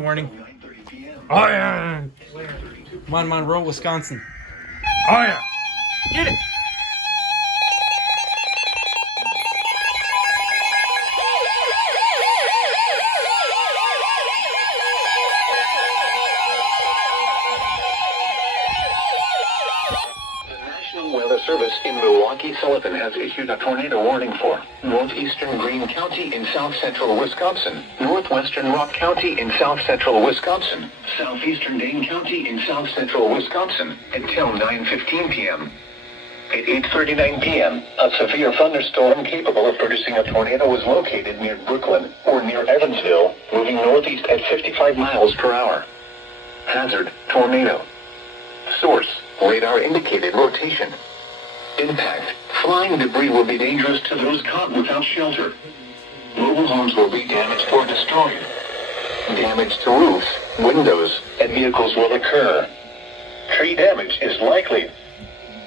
Warning. Oh yeah! Come on, Monroe, Wisconsin. Oh yeah! Get it! Weather Service in Milwaukee, Sullivan has issued a tornado warning for northeastern Greene County in south-central Wisconsin, northwestern Rock County in south-central Wisconsin, southeastern Dane County in south-central Wisconsin until 9:15 p.m. At 8:39 p.m., a severe thunderstorm capable of producing a tornado was located near Brooklyn or near Evansville, moving northeast at 55 miles per hour. Hazard: tornado. Source: radar indicated rotation. Impact: flying debris will be dangerous to those caught without shelter. Mobile homes will be damaged or destroyed. Damage to roofs, windows, and vehicles will occur. Tree damage is likely.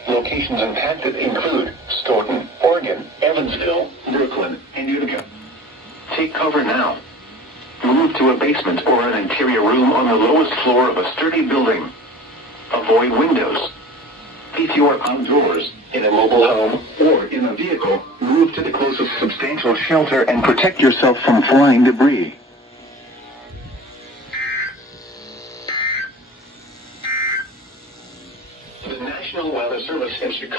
Locations impacted include Stoughton, Oregon, Evansville, Brooklyn, and Utica. Take cover now. Move to a basement or an interior room on the lowest floor of a sturdy building. Avoid windows. If you are outdoors, in a mobile home, or in a vehicle, move to the closest substantial shelter and protect yourself from flying debris. The National Weather Service in Chicago